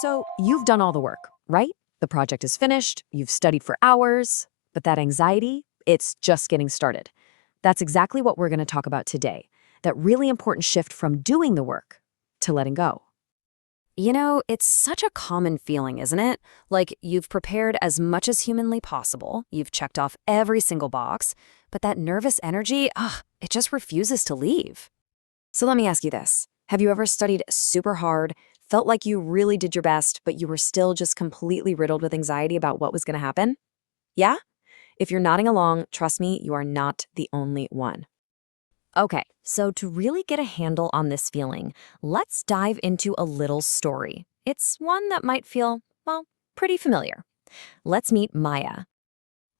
So you've done all the work, right? The project is finished, you've studied for hours, but that anxiety, it's just getting started. That's exactly what we're going to talk about today. That really important shift from doing the work to letting go. It's such a common feeling, isn't it? Like you've prepared as much as humanly possible, you've checked off every single box, but that nervous energy, it just refuses to leave. So let me ask you this. Have you ever studied super hard, felt like you really did your best, but you were still just completely riddled with anxiety about what was going to happen? Yeah? If you're nodding along, trust me, you are not the only one. Okay, so to really get a handle on this feeling, let's dive into a little story. It's one that might feel, well, pretty familiar. Let's meet Maya.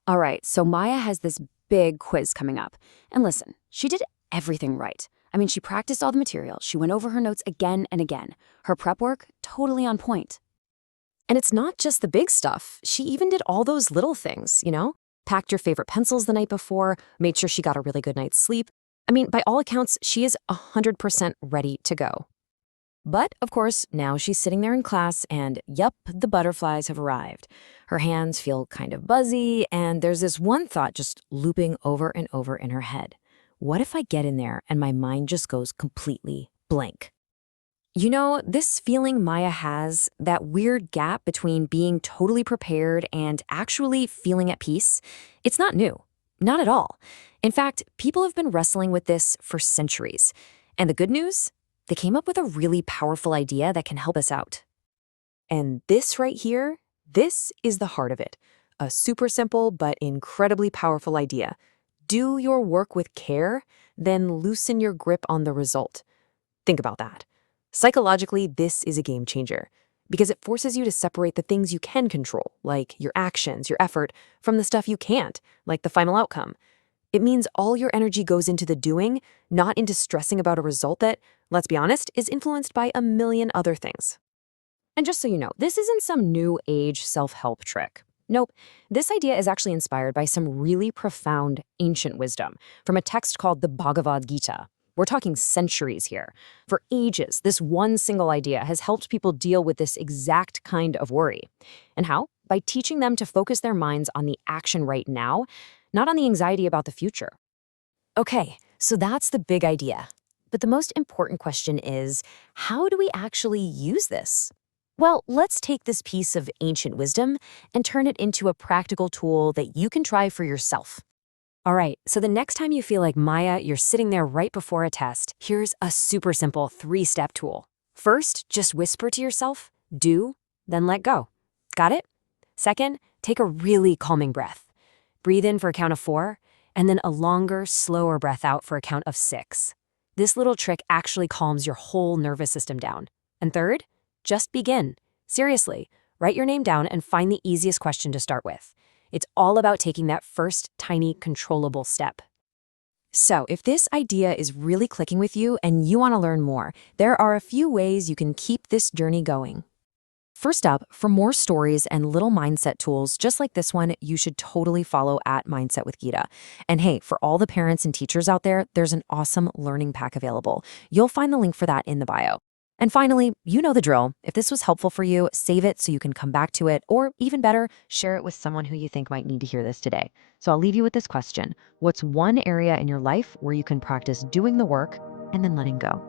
All right, so Maya has this big quiz coming up. And listen, she did everything right. I mean, she practiced all the material, she went over her notes again and again. Her prep work, totally on point. And it's not just the big stuff. She even did all those little things. Packed your favorite pencils the night before, made sure she got a really good night's sleep. I mean, by all accounts, she is 100% ready to go. But, of course, now she's sitting there in class and, yup, the butterflies have arrived. Her hands feel kind of buzzy, and there's this one thought just looping over and over in her head. What if I get in there and my mind just goes completely blank? This feeling Maya has, that weird gap between being totally prepared and actually feeling at peace, it's not new. Not at all. In fact, people have been wrestling with this for centuries. And the good news? They came up with a really powerful idea that can help us out. And this right here, this is the heart of it. A super simple but incredibly powerful idea. Do your work with care, then loosen your grip on the result. Think about that. Psychologically, this is a game changer because it forces you to separate the things you can control, like your actions, your effort, from the stuff you can't, like the final outcome. It means all your energy goes into the doing, not into stressing about a result that, let's be honest, is influenced by a million other things. And just so you know, this isn't some new age self-help trick. Nope, this idea is actually inspired by some really profound ancient wisdom from a text called the Bhagavad Gita. We're talking centuries here. For ages, this one single idea has helped people deal with this exact kind of worry. And how? By teaching them to focus their minds on the action right now, not on the anxiety about the future. Okay, so that's the big idea. But the most important question is, how do we actually use this? Well, let's take this piece of ancient wisdom and turn it into a practical tool that you can try for yourself. All right, so the next time you feel like Maya, you're sitting there right before a test, here's a super simple 3-step tool. First, just whisper to yourself, do, then let go. Got it? Second, take a really calming breath. Breathe in for a count of 4, and then a longer, slower breath out for a count of 6. This little trick actually calms your whole nervous system down. And third, just begin. Seriously, write your name down and find the easiest question to start with. It's all about taking that first tiny, controllable step. So, if this idea is really clicking with you and you want to learn more, there are a few ways you can keep this journey going. First up, for more stories and little mindset tools just like this one, you should totally follow at Mindset with Gita. And hey, for all the parents and teachers out there, there's an awesome learning pack available. You'll find the link for that in the bio. And finally, you know the drill. If this was helpful for you, save it so you can come back to it, or even better, share it with someone who you think might need to hear this today. So I'll leave you with this question. What's one area in your life where you can practice doing the work and then letting go?